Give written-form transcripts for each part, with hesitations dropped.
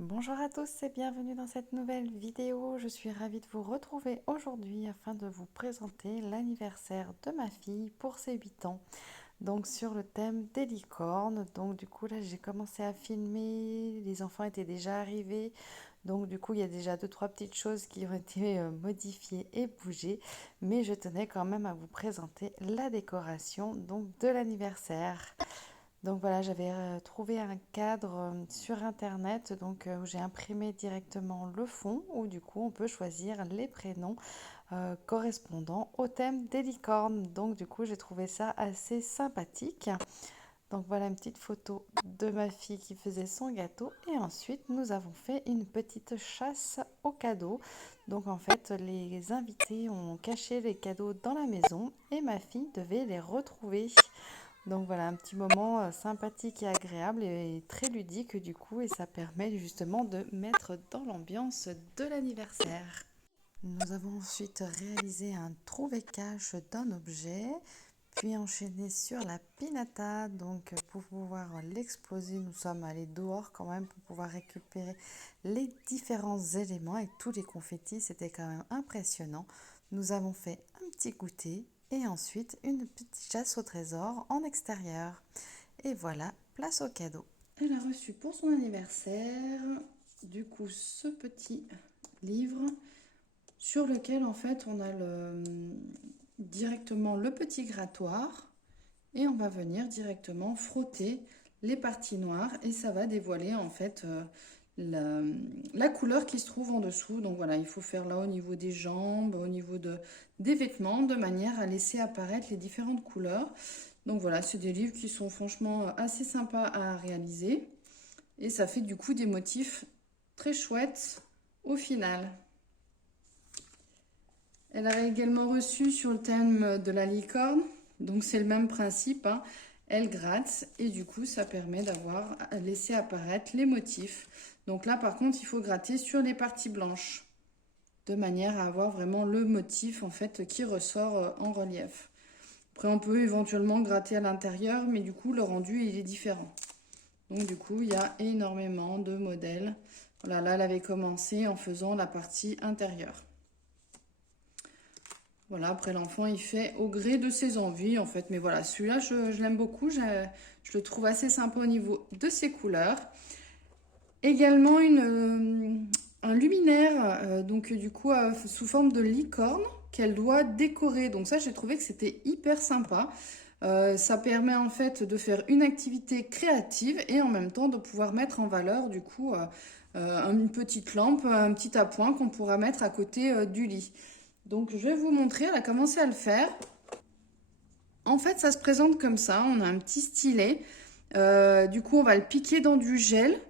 Bonjour à tous et bienvenue dans cette nouvelle vidéo. Je suis ravie de vous retrouver aujourd'hui afin de vous présenter l'anniversaire de ma fille pour ses 8 ans. Donc sur le thème des licornes. Donc du coup là j'ai commencé à filmer, les enfants étaient déjà arrivés. Donc du coup il y a déjà deux trois petites choses qui ont été modifiées et bougées. Mais je tenais quand même à vous présenter la décoration donc de l'anniversaire. Donc voilà, j'avais trouvé un cadre sur internet où j'ai imprimé directement le fond où du coup on peut choisir les prénoms correspondant au thème des licornes. Donc du coup j'ai trouvé ça assez sympathique. Donc voilà une petite photo de ma fille qui faisait son gâteau et ensuite nous avons fait une petite chasse aux cadeaux. Donc en fait les invités ont caché les cadeaux dans la maison et ma fille devait les retrouver. Donc voilà, un petit moment sympathique et agréable et très ludique du coup, et ça permet justement de mettre dans l'ambiance de l'anniversaire. Nous avons ensuite réalisé un trouvé-cache d'un objet, puis enchaîné sur la pinata. Donc pour pouvoir l'exploser, nous sommes allés dehors quand même pour pouvoir récupérer les différents éléments et tous les confettis. C'était quand même impressionnant. Nous avons fait un petit goûter et ensuite une petite chasse au trésor en extérieur. Et voilà, place au cadeau. Elle a reçu pour son anniversaire du coup ce petit livre sur lequel en fait on a directement le petit grattoir et on va venir directement frotter les parties noires et ça va dévoiler en fait la couleur qui se trouve en dessous. Donc voilà, il faut faire là au niveau des jambes, au niveau des vêtements, de manière à laisser apparaître les différentes couleurs. Donc voilà, c'est des livres qui sont franchement assez sympas à réaliser et ça fait du coup des motifs très chouettes au final. Elle a également reçu sur le thème de la licorne, donc c'est le même principe, hein. Elle gratte et du coup ça permet d'avoir laissé apparaître les motifs. Donc là par contre il faut gratter sur les parties blanches, de manière à avoir vraiment le motif en fait qui ressort en relief. Après on peut éventuellement gratter à l'intérieur, mais du coup le rendu il est différent. Donc du coup il y a énormément de modèles. Voilà, là elle avait commencé en faisant la partie intérieure. Voilà, après l'enfant, il fait au gré de ses envies, en fait. Mais voilà, celui-là, je l'aime beaucoup. Je le trouve assez sympa au niveau de ses couleurs. Également, un luminaire, du coup, sous forme de licorne qu'elle doit décorer. Donc ça, j'ai trouvé que c'était hyper sympa. Ça permet en fait de faire une activité créative et en même temps de pouvoir mettre en valeur, du coup, une petite lampe, un petit appoint qu'on pourra mettre à côté du lit. Donc je vais vous montrer, elle a commencé à le faire. En fait, ça se présente comme ça, on a un petit stylet. Du coup, on va le piquer dans du gel.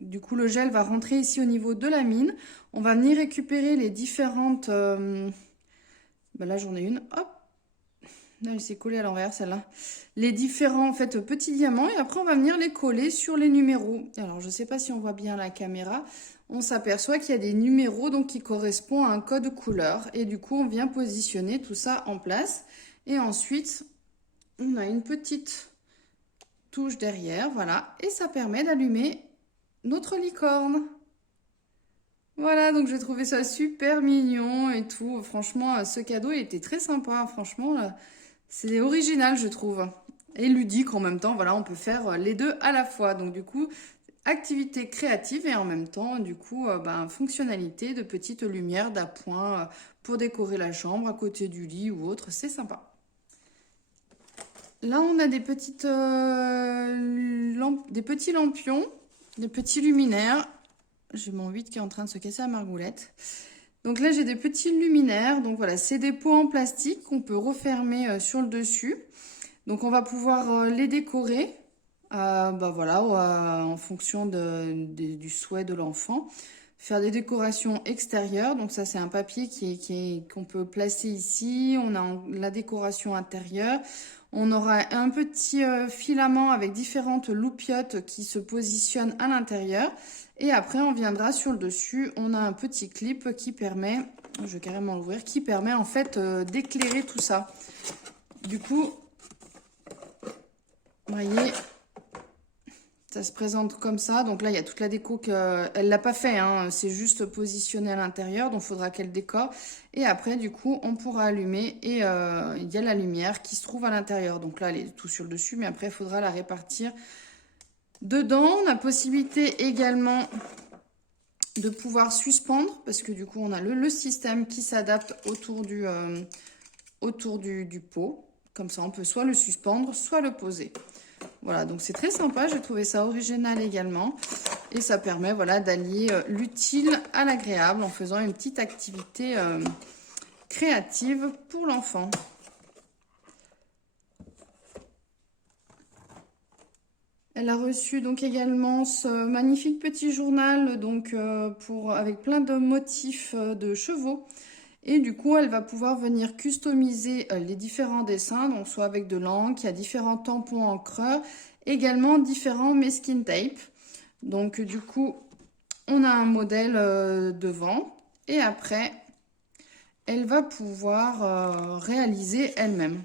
Du coup, le gel va rentrer ici au niveau de la mine. On va venir récupérer les différentes... là, j'en ai une. Hop, là, il s'est collé à l'envers, celle-là. Les différents, en fait, petits diamants. Et après, on va venir les coller sur les numéros. Alors, je ne sais pas si on voit bien la caméra. On s'aperçoit qu'il y a des numéros donc, qui correspondent à un code couleur. Et du coup, on vient positionner tout ça en place. Et ensuite, on a une petite touche derrière, voilà. Et ça permet d'allumer notre licorne. Voilà, donc j'ai trouvé ça super mignon et tout. Franchement, ce cadeau, il était très sympa. Franchement, c'est original, je trouve. Et ludique en même temps. Voilà, on peut faire les deux à la fois. Donc du coup, activité créative et en même temps, du coup, fonctionnalité de petites lumières d'appoint pour décorer la chambre à côté du lit ou autre. C'est sympa. Là, on a des petites des petits lampions, des petits luminaires. J'ai mon 8 qui est en train de se casser la margoulette. Donc là, j'ai des petits luminaires. Donc voilà, c'est des pots en plastique qu'on peut refermer sur le dessus. Donc on va pouvoir les décorer, en fonction du souhait de l'enfant. Faire des décorations extérieures. Donc ça, c'est un papier qu'on peut placer ici. On a la décoration intérieure. On aura un petit filament avec différentes loupiottes qui se positionnent à l'intérieur. Et après, on viendra sur le dessus. On a un petit clip qui permet, je vais carrément l'ouvrir, qui permet en fait d'éclairer tout ça. Du coup, vous voyez, Ça se présente comme ça. Donc là, il y a toute la déco qu'elle l'a pas fait, hein. C'est juste positionné à l'intérieur. Donc il faudra qu'elle décore. Et après, du coup, on pourra allumer. Et il y a la lumière qui se trouve à l'intérieur. Donc là, elle est tout sur le dessus. Mais après, il faudra la répartir dedans. On a possibilité également de pouvoir suspendre. Parce que du coup, on a le système qui s'adapte autour du pot. Comme ça, on peut soit le suspendre, soit le poser. Voilà, donc c'est très sympa, j'ai trouvé ça original également. Et ça permet, voilà, d'allier l'utile à l'agréable en faisant une petite activité créative pour l'enfant. Elle a reçu donc également ce magnifique petit journal donc avec plein de motifs de chevaux. Et du coup, elle va pouvoir venir customiser les différents dessins, donc soit avec de l'encre, il y a différents tampons encreurs, également différents masking tape. Donc du coup, on a un modèle devant et après, elle va pouvoir réaliser elle-même.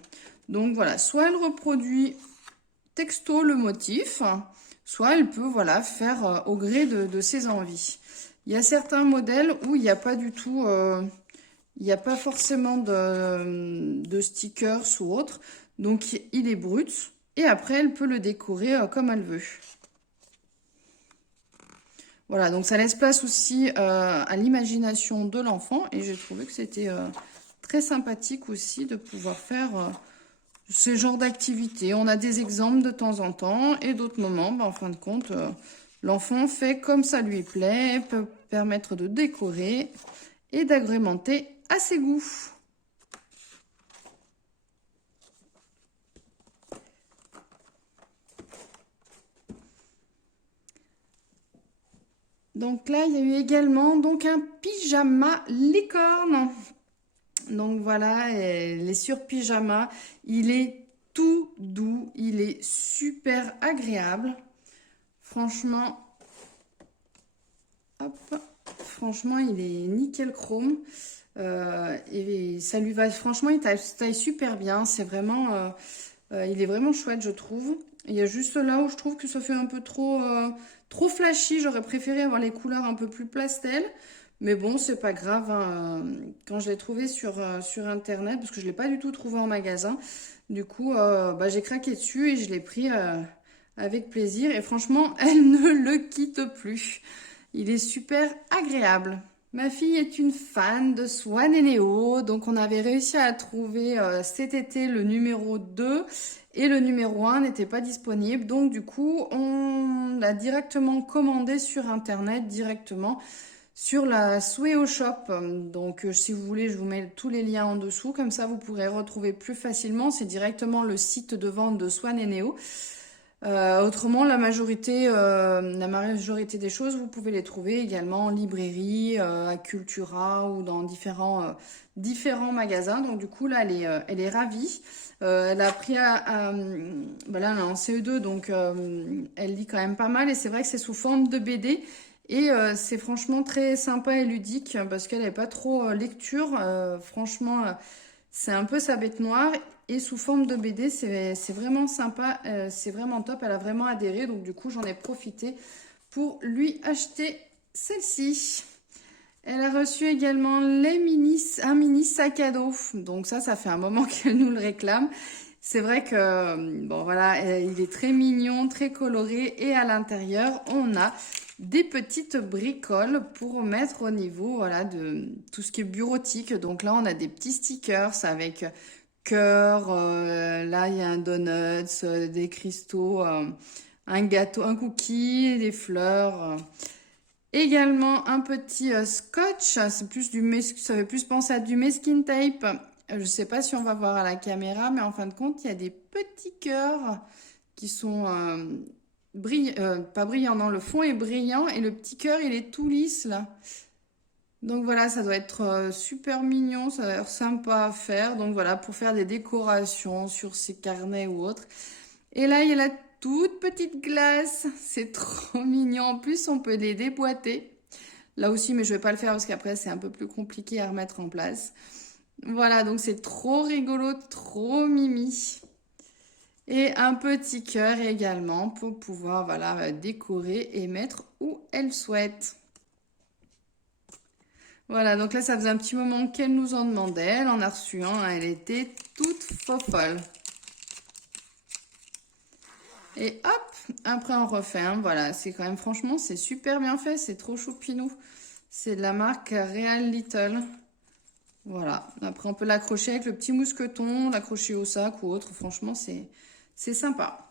Donc voilà, soit elle reproduit texto le motif, soit elle peut voilà, faire au gré de ses envies. Il y a certains modèles où il n'y a pas du tout... il n'y a pas forcément de stickers ou autre. Donc, il est brut. Et après, elle peut le décorer comme elle veut. Voilà, donc ça laisse place aussi à l'imagination de l'enfant. Et j'ai trouvé que c'était très sympathique aussi de pouvoir faire ce genre d'activité. On a des exemples de temps en temps. Et d'autres moments, en fin de compte, l'enfant fait comme ça lui plaît. Peut permettre de décorer et d'agrémenter à ses goûts. Donc là, il y a eu également donc un pyjama licorne. Donc voilà, les sur pyjama, il est tout doux, il est super agréable. Franchement, hop, franchement, il est nickel chrome. Et ça lui va, franchement, il taille super bien. C'est vraiment, il est vraiment chouette, je trouve. Il y a juste là où je trouve que ça fait un peu trop flashy. J'aurais préféré avoir les couleurs un peu plus pastel. Mais bon, c'est pas grave, hein. Quand je l'ai trouvé sur Internet, parce que je ne l'ai pas du tout trouvé en magasin, du coup, j'ai craqué dessus et je l'ai pris avec plaisir. Et franchement, elle ne le quitte plus. Il est super agréable. Ma fille est une fan de Swan et Neo, donc on avait réussi à trouver cet été le numéro 2 et le numéro 1 n'était pas disponible. Donc du coup, on l'a directement commandé sur Internet, directement sur la Sweo Shop. Donc si vous voulez, je vous mets tous les liens en dessous, comme ça vous pourrez retrouver plus facilement. C'est directement le site de vente de Swan et Neo. Autrement, la majorité des choses, vous pouvez les trouver également en librairie, à Cultura ou dans différents magasins. Donc du coup, là, elle est ravie. Elle a appris là, elle est en CE2, donc elle lit quand même pas mal. Et c'est vrai que c'est sous forme de BD. Et c'est franchement très sympa et ludique parce qu'elle n'est pas trop lecture. Franchement, c'est un peu sa bête noire. Et sous forme de BD, c'est vraiment sympa, c'est vraiment top, elle a vraiment adhéré. Donc du coup, j'en ai profité pour lui acheter celle-ci. Elle a reçu également un mini sac à dos. Donc ça fait un moment qu'elle nous le réclame. C'est vrai que, bon voilà, il est très mignon, très coloré. Et à l'intérieur, on a des petites bricoles pour mettre au niveau, voilà, de tout ce qui est bureautique. Donc là, on a des petits stickers avec cœur, là il y a un donut, des cristaux, un gâteau, un cookie, des fleurs. Également un petit scotch, c'est plus ça fait plus penser à du masking tape. Je ne sais pas si on va voir à la caméra, mais en fin de compte, il y a des petits cœurs qui sont pas brillants, non, le fond est brillant et le petit cœur il est tout lisse là. Donc voilà, ça doit être super mignon, ça a l'air sympa à faire. Donc voilà, pour faire des décorations sur ces carnets ou autres. Et là, il y a la toute petite glace. C'est trop mignon. En plus, on peut les déboîter. Là aussi, mais je vais pas le faire parce qu'après, c'est un peu plus compliqué à remettre en place. Voilà, donc c'est trop rigolo, trop mimi. Et un petit cœur également pour pouvoir voilà, décorer et mettre où elle souhaite. Voilà, donc là, ça faisait un petit moment qu'elle nous en demandait. Elle en a reçu un, elle était toute folle. Et hop, après on refait un. Voilà, c'est quand même, franchement, c'est super bien fait. C'est trop choupinou. C'est de la marque Real Little. Voilà, après on peut l'accrocher avec le petit mousqueton, l'accrocher au sac ou autre. Franchement, c'est sympa.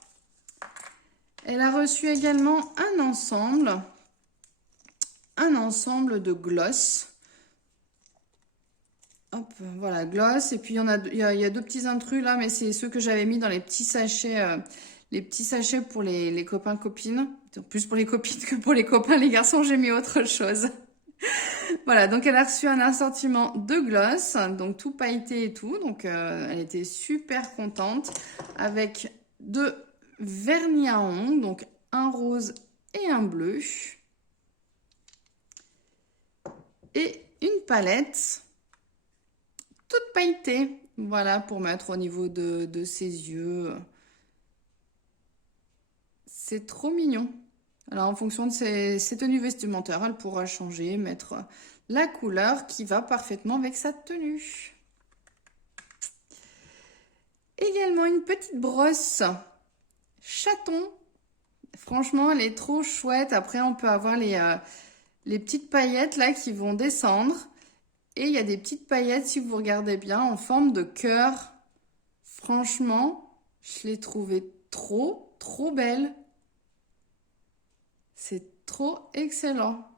Elle a reçu également un ensemble de gloss. Hop, voilà, gloss. Et puis il y a deux petits intrus là, mais c'est ceux que j'avais mis dans les petits sachets pour les copains copines. Plus pour les copines que pour les copains, les garçons, j'ai mis autre chose. Voilà, donc elle a reçu un assortiment de gloss, donc tout pailleté et tout. Donc elle était super contente avec deux vernis à ongles, donc un rose et un bleu. Et une palette toute pailletée, voilà, pour mettre au niveau de ses yeux. C'est trop mignon. Alors, en fonction de ses tenues vestimentaires, elle pourra changer, mettre la couleur qui va parfaitement avec sa tenue. Également, une petite brosse chaton. Franchement, elle est trop chouette. Après, on peut avoir les petites paillettes là qui vont descendre. Et il y a des petites paillettes, si vous regardez bien, en forme de cœur. Franchement, je l'ai trouvée trop belle. C'est trop excellent.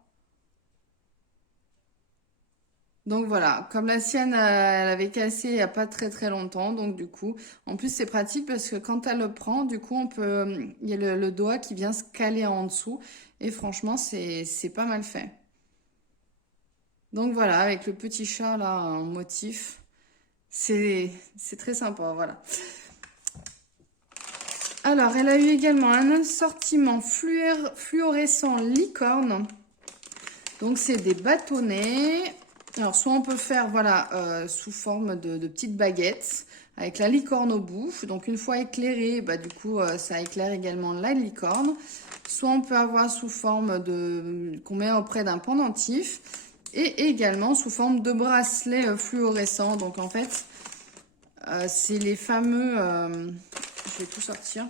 Donc voilà, comme la sienne, elle avait cassé il n'y a pas très longtemps. Donc du coup, en plus c'est pratique parce que quand elle le prend, du coup, il y a le doigt qui vient se caler en dessous. Et franchement, c'est pas mal fait. Donc voilà, avec le petit chat là en motif, c'est très sympa, voilà. Alors, elle a eu également un assortiment fluorescent licorne. Donc, c'est des bâtonnets. Alors, soit on peut faire, voilà, sous forme de petites baguettes avec la licorne au bout. Donc, une fois éclairé, bah, du coup, ça éclaire également la licorne. Soit on peut avoir sous forme qu'on met auprès d'un pendentif. Et également sous forme de bracelet fluorescent. Donc, en fait, c'est les fameux... je vais tout sortir.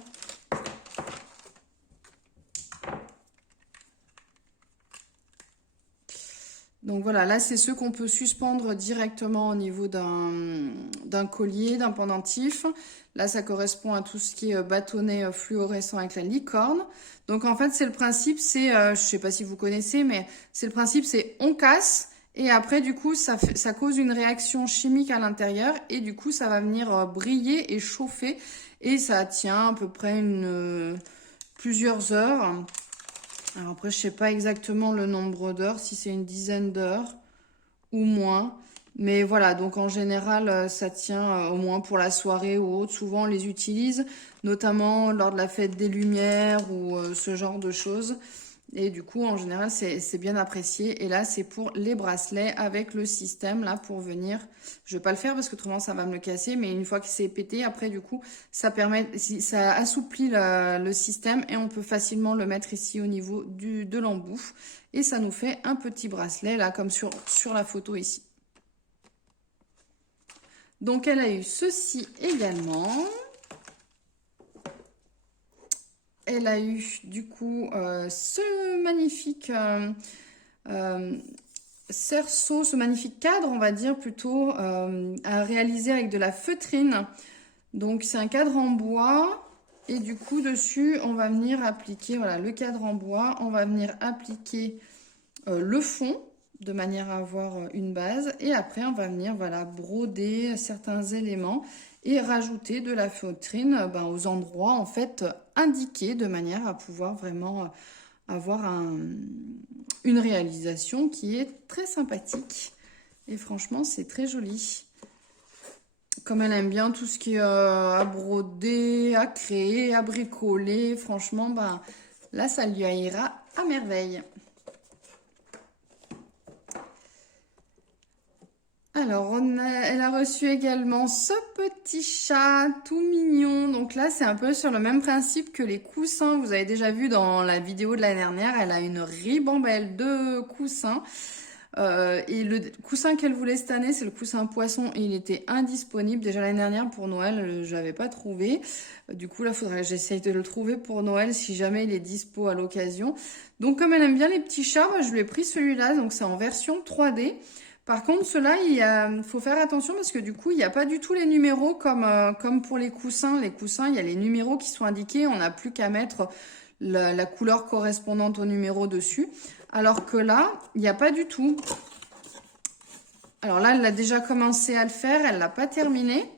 Donc voilà, là c'est ceux qu'on peut suspendre directement au niveau d'un collier, d'un pendentif. Là ça correspond à tout ce qui est bâtonnet fluorescent avec la licorne. Donc en fait c'est le principe, je sais pas si vous connaissez, mais c'est le principe, c'est on casse et après du coup ça cause une réaction chimique à l'intérieur et du coup ça va venir briller et chauffer et ça tient à peu près plusieurs heures. Alors après, je sais pas exactement le nombre d'heures, si c'est une dizaine d'heures ou moins. Mais voilà, donc en général, ça tient au moins pour la soirée ou autre. Souvent, on les utilise, notamment lors de la fête des Lumières ou ce genre de choses. Et du coup, en général, c'est bien apprécié. Et là, c'est pour les bracelets avec le système là pour venir. Je vais pas le faire parce que autrement, ça va me le casser. Mais une fois que c'est pété, après, du coup, ça assouplit le système et on peut facilement le mettre ici au niveau de l'embout. Et ça nous fait un petit bracelet là, comme sur la photo ici. Donc, elle a eu ceci également. Elle a eu du coup ce magnifique cerceau, ce magnifique cadre, on va dire plutôt, à réaliser avec de la feutrine. Donc c'est un cadre en bois et du coup dessus on va venir appliquer, voilà le cadre en bois, on va venir appliquer le fond de manière à avoir une base et après on va venir voilà broder certains éléments et rajouter de la feutrine aux endroits en fait indiqués de manière à pouvoir vraiment avoir une réalisation qui est très sympathique et franchement c'est très joli. Comme elle aime bien tout ce qui est à broder, à créer, à bricoler, franchement là ça lui ira à merveille. Alors, elle a reçu également ce petit chat tout mignon. Donc là, c'est un peu sur le même principe que les coussins. Vous avez déjà vu dans la vidéo de l'année dernière, elle a une ribambelle de coussins. Et le coussin qu'elle voulait cette année, c'est le coussin poisson et il était indisponible. Déjà l'année dernière pour Noël, je l'avais pas trouvé. Du coup, là, il faudrait que j'essaye de le trouver pour Noël si jamais il est dispo à l'occasion. Donc, comme elle aime bien les petits chats, moi, je lui ai pris celui-là. Donc, c'est en version 3D. Par contre, cela, faut faire attention parce que du coup, il n'y a pas du tout les numéros comme pour les coussins. Les coussins, il y a les numéros qui sont indiqués. On n'a plus qu'à mettre la couleur correspondante au numéro dessus. Alors que là, il n'y a pas du tout. Alors là, elle a déjà commencé à le faire, elle l'a pas terminé.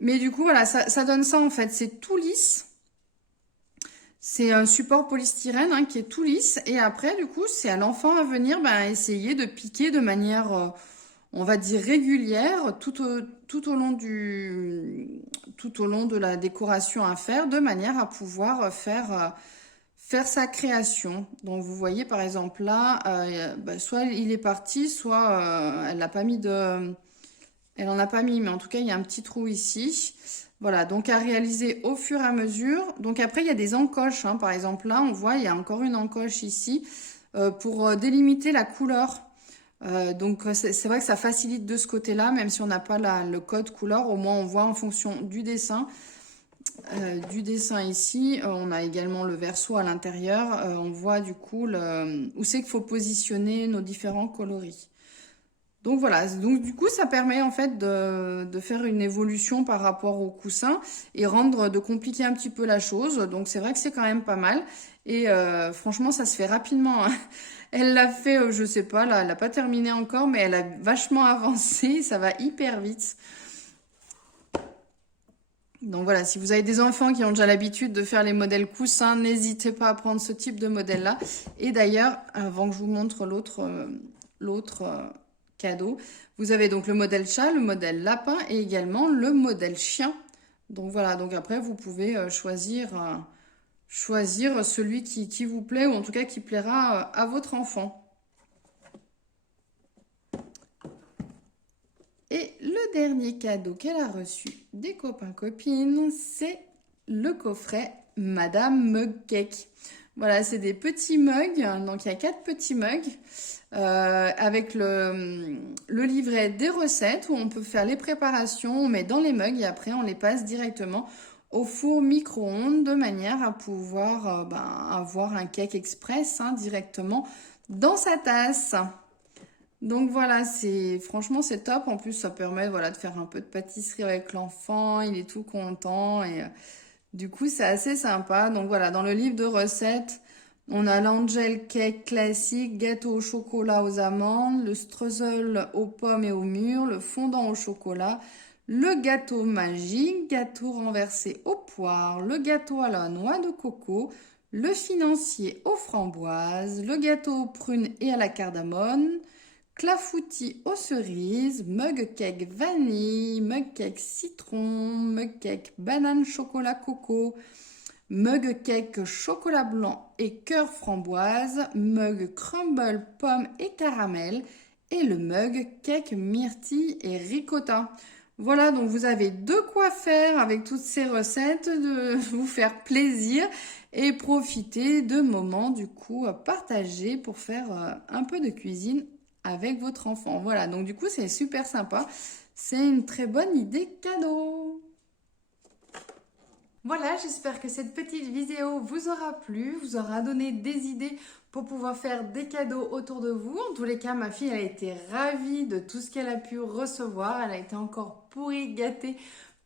Mais du coup, voilà, ça donne ça en fait. C'est tout lisse. C'est un support polystyrène qui est tout lisse. Et après, du coup, c'est à l'enfant à venir essayer de piquer de manière, on va dire, régulière tout au long tout au long de la décoration à faire, de manière à pouvoir faire sa création. Donc vous voyez par exemple là, soit il est parti, soit elle en a pas mis, mais en tout cas il y a un petit trou ici. Voilà, donc à réaliser au fur et à mesure. Donc après il y a des encoches, par exemple là on voit il y a encore une encoche ici pour délimiter la couleur. Donc c'est vrai que ça facilite de ce côté-là, même si on n'a pas le code couleur, au moins on voit en fonction du dessin ici. On a également le verso à l'intérieur. On voit du coup où c'est qu'il faut positionner nos différents coloris. Donc voilà, donc du coup ça permet en fait de faire une évolution par rapport au coussin et de compliquer un petit peu la chose. Donc c'est vrai que c'est quand même pas mal. Et franchement ça se fait rapidement, hein. Elle l'a fait, je sais pas, là, elle n'a pas terminé encore, mais elle a vachement avancé, ça va hyper vite. Donc voilà, si vous avez des enfants qui ont déjà l'habitude de faire les modèles coussins, n'hésitez pas à prendre ce type de modèle-là. Et d'ailleurs, avant que je vous montre l'autre cadeau, vous avez donc le modèle chat, le modèle lapin et également le modèle chien. Donc voilà, donc après vous pouvez choisir celui qui vous plaît ou en tout cas qui plaira à votre enfant. Et le dernier cadeau qu'elle a reçu des copains-copines, c'est le coffret Madame Mug Cake. Voilà, c'est des petits mugs, donc il y a 4 petits mugs avec le livret des recettes où on peut faire les préparations, on met dans les mugs et après on les passe directement au four micro-ondes de manière à pouvoir avoir un cake express directement dans sa tasse. Donc voilà, franchement c'est top. En plus, ça permet voilà de faire un peu de pâtisserie avec l'enfant. Il est tout content et du coup c'est assez sympa. Donc voilà, dans le livre de recettes, on a l'angel cake classique, gâteau au chocolat aux amandes, le streusel aux pommes et aux mûres, le fondant au chocolat, le gâteau magique, gâteau renversé aux poires, le gâteau à la noix de coco, le financier aux framboises, le gâteau aux prunes et à la cardamome, clafoutis aux cerises, mug cake vanille, mug cake citron, mug cake banane chocolat coco, mug cake chocolat blanc et cœur framboise, mug crumble pomme et caramel et le mug cake myrtille et ricotta. Voilà, donc vous avez de quoi faire avec toutes ces recettes, de vous faire plaisir et profiter de moments du coup partagés pour faire un peu de cuisine avec votre enfant. Voilà, donc du coup c'est super sympa. C'est une très bonne idée cadeau. Voilà, j'espère que cette petite vidéo vous aura plu, vous aura donné des idées pour pouvoir faire des cadeaux autour de vous. En tous les cas, ma fille, elle a été ravie de tout ce qu'elle a pu recevoir. Elle a été encore pourri gâtée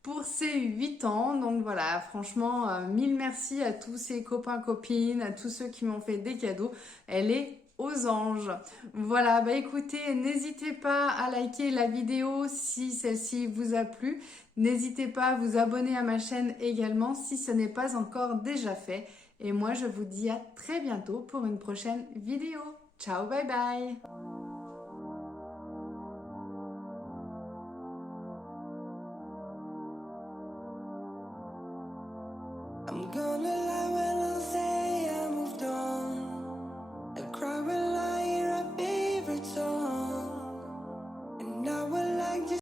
pour ses 8 ans. Donc voilà, franchement, mille merci à tous ses copains, copines, à tous ceux qui m'ont fait des cadeaux. Elle est aux anges. Voilà, bah écoutez, n'hésitez pas à liker la vidéo si celle-ci vous a plu. N'hésitez pas à vous abonner à ma chaîne également si ce n'est pas encore déjà fait. Et moi, je vous dis à très bientôt pour une prochaine vidéo. Ciao, bye bye! I'm gonna lie.